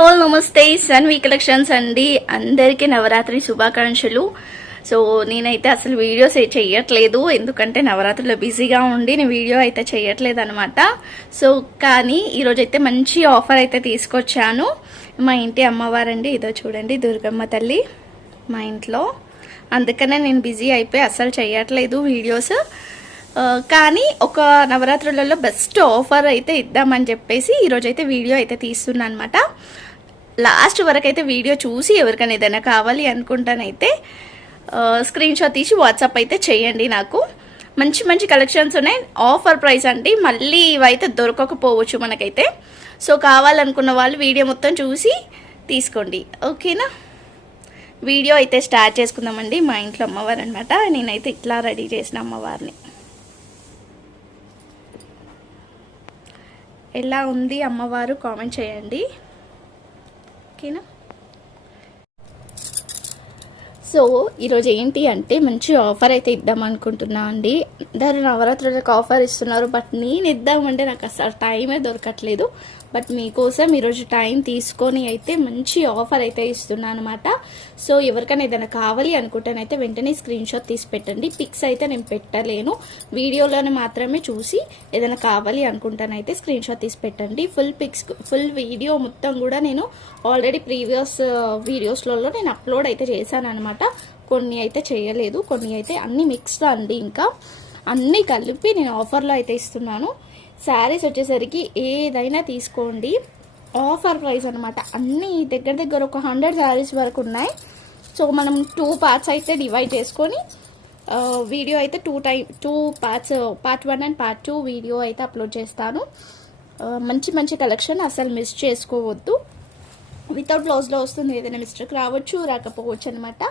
All నమస్తే Sanvi collections అండి. అందరికీ నవరాత్రి శుభాకాంక్షలు. సో నేనైతే అసలు వీడియోస్ చేయట్లేదు ఎందుకంటే నవరాత్రిలో బిజీగా ఉండి నేను వీడియో అయితే చేయట్లేదు అనమాట సో కానీ ఈరోజు అయితే మంచి ఆఫర్ అయితే తీసుకొచ్చాను. మా ఇంటి అమ్మవారండి. ఇదో చూడండి దుర్గమ్మ తల్లి మా ఇంట్లో. అందుకనే నేను బిజీ అయిపోయి అసలు చేయట్లేదు వీడియోస్. కానీ ఒక నవరాత్రులలో బెస్ట్ ఆఫర్ అయితే ఇద్దామని చెప్పేసి ఈరోజు అయితే వీడియో అయితే తీస్తున్నాను అనమాట లాస్ట్ వరకు అయితే వీడియో చూసి ఎవరికైనా ఏదైనా కావాలి అనుకుంటానైతే స్క్రీన్ షాట్ తీసి వాట్సాప్ అయితే చేయండి నాకు. మంచి మంచి కలెక్షన్స్ ఉన్నాయి. ఆఫర్ ప్రైస్ అండి. మళ్ళీ ఇవైతే దొరకకపోవచ్చు మనకైతే. సో కావాలనుకున్న వాళ్ళు వీడియో మొత్తం చూసి తీసుకోండి. ఓకేనా? వీడియో అయితే స్టార్ట్ చేసుకుందామండి. మా ఇంట్లో అమ్మవారు అనమాట నేనైతే ఇట్లా రెడీ చేసిన అమ్మవారిని. ఎలా ఉంది అమ్మవారు? కామెంట్ చేయండి. ఓకేనా? సో ఈరోజు ఏంటి అంటే మంచి ఆఫర్ అయితే ఇద్దాం అనుకుంటున్నా అండి. అందరు నవరాత్రులకు ఆఫర్ ఇస్తున్నారు బట్ నేను ఇద్దామంటే నాకు అసలు టైమే దొరకట్లేదు. బట్ మీకోసం ఈరోజు టైం తీసుకొని అయితే మంచి ఆఫర్ అయితే ఇస్తున్నాను అనమాట సో ఎవరికైనా ఏదైనా కావాలి అనుకుంటేనైతే వెంటనే స్క్రీన్ షాట్ తీసి పెట్టండి. పిక్స్ అయితే నేను పెట్టలేను. వీడియోలోనే మాత్రమే చూసి ఏదైనా కావాలి అనుకుంటానైతే స్క్రీన్ షాట్ తీసి పెట్టండి. ఫుల్ పిక్స్ ఫుల్ వీడియో మొత్తం కూడా నేను ఆల్రెడీ ప్రీవియస్ వీడియోస్లలో నేను అప్లోడ్ అయితే చేశాను అనమాట కొన్ని అయితే చేయలేదు. కొన్ని అయితే అన్ని మిక్స్డ్ అండి ఇంకా. అన్నీ కలిపి నేను ఆఫర్లో అయితే ఇస్తున్నాను. శారీస్ వచ్చేసరికి ఏదైనా తీసుకోండి. ఆఫర్ ప్రైస్ అనమాట అన్ని దగ్గర దగ్గర ఒక హండ్రెడ్ శారీస్ వరకు ఉన్నాయి. సో మనం టూ పార్ట్స్ అయితే డివైడ్ చేసుకొని వీడియో అయితే two time two parts part one and part two video అయితే అప్లోడ్ చేస్తాను. మంచి మంచి కలెక్షన్ అసలు మిస్ చేసుకోవద్దు. వితౌట్ బ్లౌజ్లో వస్తుంది ఏదైనా మిస్టేక్ రావచ్చు రాకపోవచ్చు అనమాట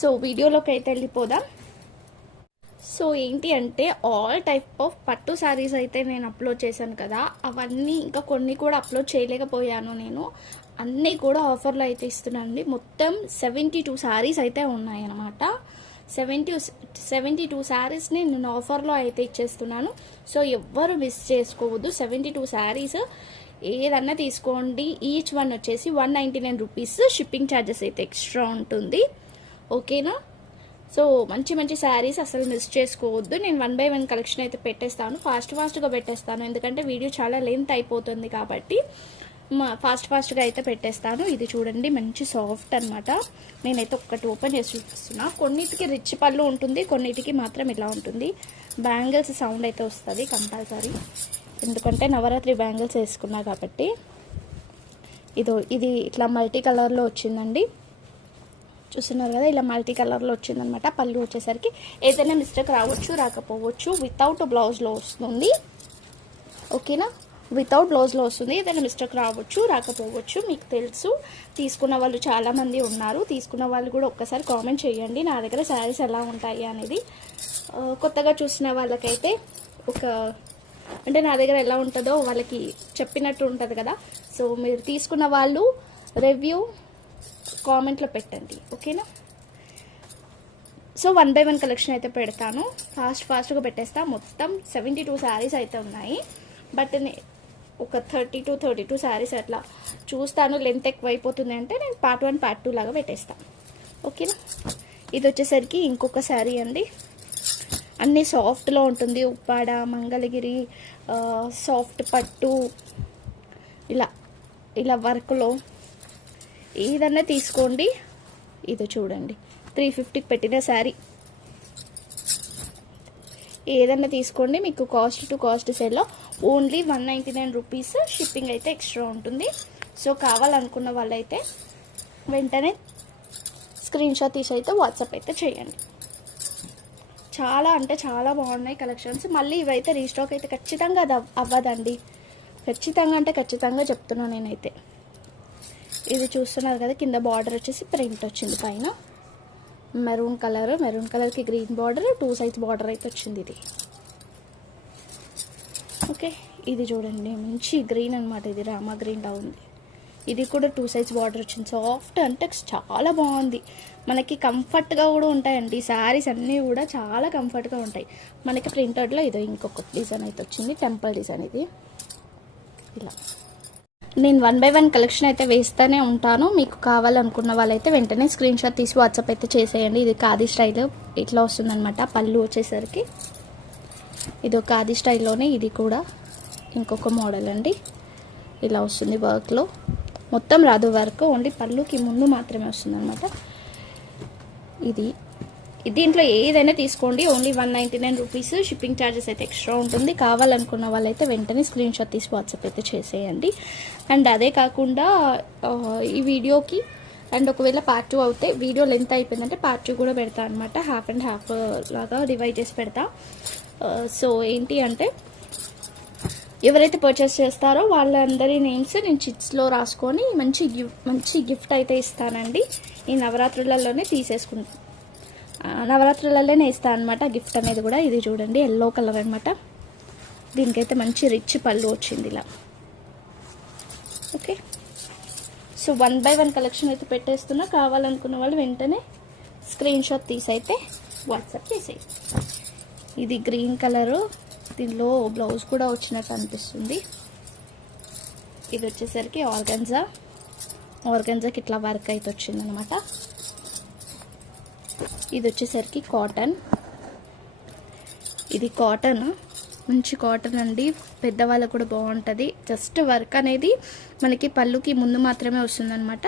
సో వీడియోలోకి అయితే వెళ్ళిపోదాం. సో ఏంటి అంటే ఆల్ టైప్ ఆఫ్ పట్టు శారీస్ అయితే నేను అప్లోడ్ చేశాను కదా అవన్నీ ఇంకా కొన్ని కూడా అప్లోడ్ చేయలేకపోయాను నేను. అన్నీ కూడా ఆఫర్లో అయితే ఇస్తున్నానండి. మొత్తం సెవెంటీ టూ శారీస్ అయితే ఉన్నాయన్నమాట. సెవెంటీ సెవెంటీ టూ శారీస్ని నేను ఆఫర్లో అయితే ఇచ్చేస్తున్నాను. సో ఎవ్వరు మిస్ చేసుకోవద్దు. సెవెంటీ టూ శారీస్ ఏదన్నా తీసుకోండి. ఈచ్ వన్ వచ్చేసి one ninety nine rupees shipping charges అయితే ఎక్స్ట్రా ఉంటుంది. ఓకేనా సో మంచి మంచి శారీస్ అసలు మిస్ చేసుకోవద్దు. నేను వన్ బై వన్ కలెక్షన్ అయితే పెట్టేస్తాను. ఫాస్ట్ ఫాస్ట్గా పెట్టేస్తాను. ఎందుకంటే వీడియో చాలా లెంత్ అయిపోతుంది కాబట్టి ఫాస్ట్ ఫాస్ట్గా అయితే పెట్టేస్తాను. ఇది చూడండి మంచి సాఫ్ట్ అన్నమాట. నేనైతే ఒక్కటి ఓపెన్ చేసి చూపిస్తున్నా. కొన్నిటికి రిచ్ పళ్ళు ఉంటుంది కొన్నిటికి మాత్రం ఇలా ఉంటుంది. బ్యాంగిల్స్ సౌండ్ అయితే వస్తుంది కంపల్సరీ ఎందుకంటే నవరాత్రి బ్యాంగిల్స్ వేసుకున్నా కాబట్టి. ఇదో ఇది ఇట్లా మల్టీ కలర్లో వచ్చిందండి. చూస్తున్నారు కదా ఇలా మల్టీ కలర్లో వచ్చిందనమాట పళ్ళు వచ్చేసరికి. ఏదైనా మిస్టేక్ రావచ్చు రాకపోవచ్చు వితౌట్ బ్లౌజ్లో వస్తుంది. ఓకేనా? వితౌట్ బ్లౌజ్లో వస్తుంది. ఏదైనా మిస్టేక్ రావచ్చు రాకపోవచ్చు మీకు తెలుసు. తీసుకున్న వాళ్ళు చాలామంది ఉన్నారు. తీసుకున్న వాళ్ళు కూడా ఒక్కసారి కామెంట్ చేయండి. నా దగ్గర శారీస్ ఎలా ఉంటాయి అనేది. కొత్తగా చూసిన వాళ్ళకైతే ఒక అంటే నా దగ్గర ఎలా ఉంటుందో వాళ్ళకి చెప్పినట్టు ఉంటుంది కదా. సో మీరు తీసుకున్న వాళ్ళు రివ్యూ కామెంట్లో పెట్టండి ఓకేనా? So one by one collection అయితే పెడతాను. ఫాస్ట్ ఫాస్ట్గా పెట్టేస్తా. మొత్తం సెవెంటీ టూ శారీస్ అయితే ఉన్నాయి. బట్ ఒక thirty to thirty two saris అట్లా చూస్తాను లెంత్ ఎక్కువ అయిపోతుంది అంటే నేను పార్ట్ వన్ పార్ట్ టూ లాగా పెట్టేస్తాను ఓకేనా? ఇది వచ్చేసరికి ఇంకొక శారీ అండి. అన్నీ సాఫ్ట్లో ఉంటుంది. ఉప్పాడ మంగళగిరి సాఫ్ట్ పట్టు ఇలా ఇలా వర్క్లో ఏదన్నా తీసుకోండి. ఇది చూడండి. త్రీ ఫిఫ్టీకి పెట్టిన శారీ. ఏదన్నా తీసుకోండి. మీకు కాస్ట్ టు కాస్ట్ సేల్లో only one ninety nine rupees shipping అయితే ఎక్స్ట్రా ఉంటుంది. సో కావాలనుకున్న వాళ్ళైతే వెంటనే స్క్రీన్ షాట్ తీసి అయితే వాట్సాప్ అయితే చేయండి. చాలా అంటే చాలా బాగున్నాయి కలెక్షన్స్. మళ్ళీ ఇవైతే రీస్టాక్ అయితే ఖచ్చితంగా అది అవ్వదండి. ఖచ్చితంగా అంటే ఖచ్చితంగా చెప్తున్నాను నేనైతే. ఇది చూస్తున్నారు కదా కింద బార్డర్ వచ్చేసి ప్రింట్ వచ్చింది పైన. మెరూన్ కలర్ మెరూన్ కలర్కి green border two size border అయితే వచ్చింది ఇది. ఓకే ఇది చూడండి మంచి గ్రీన్ అనమాట ఇది రామా గ్రీన్లా ఉంది. ఇది కూడా టూ సైజ్ బార్డర్ వచ్చింది. సాఫ్ట్ అంటే చాలా బాగుంది. మనకి కంఫర్ట్గా కూడా ఉంటాయండి. శారీస్ అన్నీ కూడా చాలా కంఫర్ట్గా ఉంటాయి. మనకి ప్రింటెడ్లో ఇదో ఇంకొక డిజైన్ అయితే వచ్చింది టెంపుల్ డిజైన్ ఇది. ఇలా. నేను వన్ బై వన్ కలెక్షన్ అయితే వేస్తూనే ఉంటాను. మీకు కావాలనుకున్న వాళ్ళైతే వెంటనే స్క్రీన్ షాట్ తీసి వాట్సాప్ అయితే చేసేయండి. ఇది ఖాదీ స్టైల్. ఇట్లా వస్తుందన్నమాట. పళ్ళు వచ్చేసరికి. ఇది ఒక ఖాదీ స్టైల్లోనే ఇది కూడా. ఇంకొక మోడల్ అండి. ఇలా వస్తుంది వర్క్లో మొత్తం రాదు వర్క్ ఓన్లీ పళ్ళుకి ముందు మాత్రమే వస్తుంది అనమాట ఇది. దీంట్లో ఏదైనా తీసుకోండి. Only one ninety nine rupees shipping charges అయితే ఎక్స్ట్రా ఉంటుంది. కావాలనుకున్న వాళ్ళైతే వెంటనే స్క్రీన్ షాట్ తీసి వాట్సాప్ అయితే చేసేయండి. అండ్ అదే కాకుండా ఈ వీడియోకి అండ్ ఒకవేళ పార్ట్ టూ అవుతే వీడియో లెంత్ అయిపోయిందంటే పార్ట్ టూ కూడా పెడతా అనమాట హాఫ్ అండ్ హాఫ్ లాగా డివైడ్ చేసి పెడతా. సో ఏంటి అంటే ఎవరైతే పర్చేస్ చేస్తారో వాళ్ళందరి నేమ్స్ నేను చిట్స్లో రాసుకొని మంచి గిఫ్ట్ మంచి గిఫ్ట్ అయితే ఇస్తానండి. ఈ నవరాత్రులలోనే తీసేసుకుంటాను నవరాత్రులలోనే ఇస్తాను అనమాట గిఫ్ట్ అనేది కూడా ఇది చూడండి ఎల్లో కలర్ అనమాట దీనికైతే మంచి రిచ్ పళ్ళు వచ్చింది ఇలా. Okay so one by one collection అయితే పెట్టేస్తున్నా. కావాలనుకున్న వాళ్ళు వెంటనే స్క్రీన్ షాట్ తీసి అయితే వాట్సాప్ చేసేయి. ఇది గ్రీన్ కలరు దీనిలో బ్లౌజ్ కూడా వచ్చినట్టు అనిపిస్తుంది. ఇది వచ్చేసరికి ఆర్గన్జా ఆర్గన్జాకి ఇట్లా వర్క్ అయితే వచ్చిందనమాట ఇది వచ్చేసరికి కాటన్. ఇది కాటన్. మంచి కాటన్ అండి. పెద్దవాళ్ళకు కూడా బాగుంటుంది. జస్ట్ వర్క్ అనేది మనకి పళ్ళుకి ముందు మాత్రమే వస్తుందన్నమాట.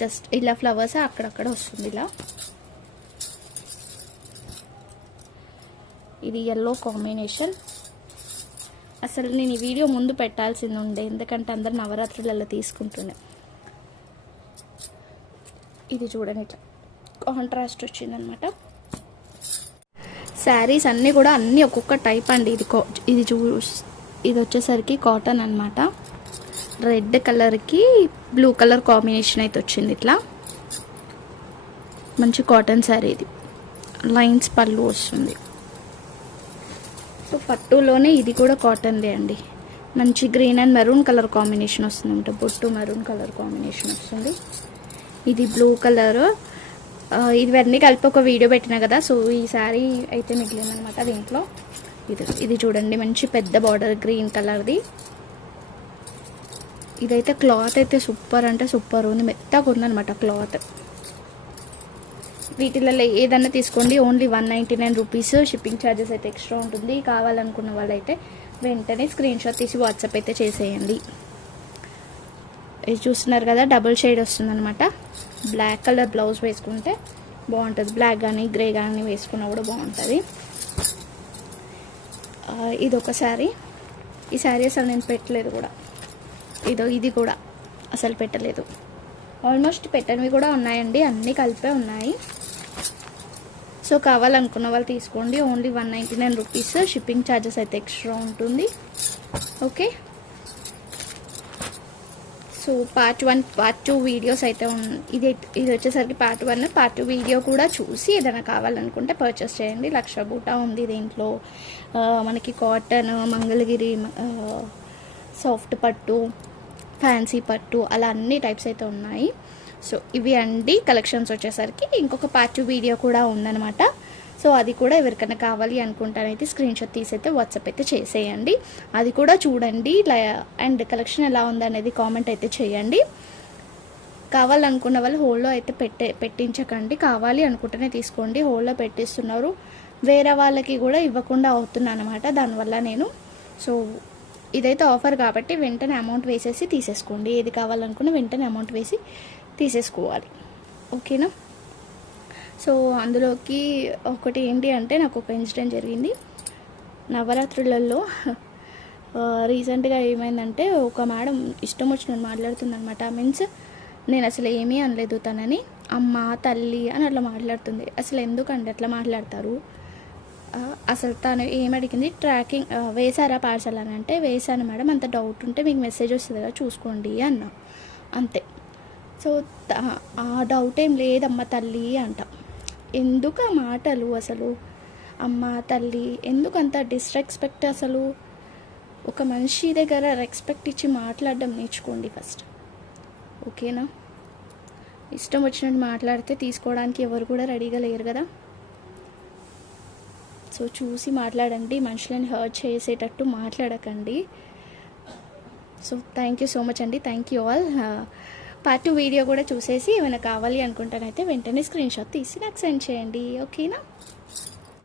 జస్ట్ ఇలా ఫ్లవర్స్ అక్కడక్కడ వస్తుంది ఇలా. ఇది ఎల్లో కాంబినేషన్ అసలు నేను ఈ వీడియో ముందు పెట్టాల్సింది ఉండే. ఎందుకంటే అందరు నవరాత్రులలో తీసుకుంటున్నాను ఇది చూడండి ఇట్లా. కాంట్రాస్ట్ వచ్చిందనమాట. శారీస్ అన్నీ కూడా అన్నీ ఒక్కొక్క టైప్ అండి. ఇది కో ఇది చూ ఇది వచ్చేసరికి కాటన్ అనమాట. రెడ్ కలర్కి బ్లూ కలర్ కాంబినేషన్ అయితే వచ్చింది ఇట్లా. మంచి కాటన్ శారీ ఇది. లైన్స్ పళ్ళు వస్తుంది. సో పట్టులోనే ఇది కూడా కాటన్దే అండి. మంచి green and maroon colour combination వస్తుంది అనమాట బొట్టు మెరూన్ కలర్ కాంబినేషన్ వస్తుంది. ఇది బ్లూ కలర్ ఇవన్నీ కలిపి ఒక వీడియో పెట్టినా కదా సో ఈ శారీ అయితే మిగిలిందనమాట దీంట్లో ఇది ఇది చూడండి మంచి పెద్ద బార్డర్ గ్రీన్ కలర్ది ఇదైతే క్లాత్ అయితే సూపర్ అంటే సూపర్ ఉంది మెత్తగా ఉందనమాట క్లాత్ వీటిలలో ఏదన్నా తీసుకోండి only one ninety nine rupees shipping charges అయితే ఎక్స్ట్రా ఉంటుంది. కావాలనుకున్న వాళ్ళైతే వెంటనే స్క్రీన్ షాట్ తీసి వాట్సాప్ అయితే చేసేయండి. ఇది చూస్తున్నారు కదా డబుల్ షేడ్ వస్తుందన్నమాట. బ్లాక్ కలర్ బ్లౌజ్ వేసుకుంటే బాగుంటుంది. బ్లాక్ కానీ గ్రే కానీ వేసుకున్నా కూడా బాగుంటుంది. ఇది ఒక శారీ ఈ శారీ అసలు నేను పెట్టలేదు కూడా. ఇదో ఇది కూడా అసలు పెట్టలేదు. ఆల్మోస్ట్ పెట్టనివి కూడా ఉన్నాయండి. అన్నీ కలిపే ఉన్నాయి. సో కావాలనుకున్న వాళ్ళు తీసుకోండి. Only one ninety nine rupees shipping charges అయితే ఎక్స్ట్రా ఉంటుంది. Okay so part one part two videos అయితే ఇది ఇది వచ్చేసరికి part one part two video కూడా చూసి ఏదైనా కావాలనుకుంటే పర్చేస్ చేయండి. లక్ష బూట ఉంది దీంట్లో. మనకి కాటన్ మంగళగిరి సాఫ్ట్ పట్టు ఫ్యాన్సీ పట్టు అలా అన్ని టైప్స్ అయితే ఉన్నాయి. సో ఇవి అండి. కలెక్షన్స్ వచ్చేసరికి ఇంకొక పార్ట్ టూ వీడియో కూడా ఉందన్నమాట. సో అది కూడా ఎవరికైనా కావాలి అనుకుంటానైతే స్క్రీన్ షాట్ తీసైతే వాట్సాప్ అయితే చేసేయండి. అది కూడా చూడండి అండ్ కలెక్షన్ ఎలా ఉందనేది కామెంట్ అయితే చేయండి. కావాలనుకున్న వాళ్ళు హోల్లో అయితే పెట్టే పెట్టించకండి. కావాలి అనుకుంటేనే తీసుకోండి. హోల్లో పెట్టిస్తున్నారు. వేరే వాళ్ళకి కూడా ఇవ్వకుండా అవుతున్నాను అనమాట దానివల్ల నేను సో ఇదైతే ఆఫర్ కాబట్టి వెంటనే అమౌంట్ వేసేసి తీసేసుకోండి. ఏది కావాలనుకున్న వెంటనే అమౌంట్ వేసి తీసేసుకోవాలి. ఓకేనా సో అందులోకి ఒకటి ఏంటి అంటే నాకు ఒక ఇన్సిడెంట్ జరిగింది. నవరాత్రులలో రీసెంట్గా ఏమైందంటే ఒక మేడం ఇష్టం వచ్చినట్టు మాట్లాడుతుందనమాట మీన్స్ నేను అసలు ఏమీ అనలేదు తనని అమ్మ తల్లి అని అట్లా మాట్లాడుతుంది. అసలు ఎందుకండి అట్లా మాట్లాడతారు? అసలు తను ఏమడిగింది ట్రాకింగ్ వేశారా పార్సల్ అని అంటే వేశాను మేడం. అంత డౌట్ ఉంటే మీకు మెసేజ్ వస్తుంది కదా చూసుకోండి అన్నా. అంతే. సో ఆ డౌట్ ఏం లేదమ్మ తల్లి అంట. ఎందుకు ఆ మాటలు అసలు? అమ్మ తల్లి ఎందుకు అంత డిస్రెస్పెక్ట్ అసలు? ఒక మనిషి దగ్గర రెస్పెక్ట్ ఇచ్చి మాట్లాడడం నేర్చుకోండి ఫస్ట్ ఓకేనా ఇష్టం వచ్చినట్టు మాట్లాడితే తీసుకోవడానికి ఎవరు కూడా రెడీగా లేరు కదా? సో చూసి మాట్లాడండి మనుషులని హర్ట్ చేసేటట్టు మాట్లాడకండి. So thank you so much అండి. Thank you all part two video కూడా చూసేసి ఏమైనా కావాలి అనుకుంటానైతే వెంటనే స్క్రీన్షాట్ తీసి నాకు సెండ్ చేయండి. ఓకేనా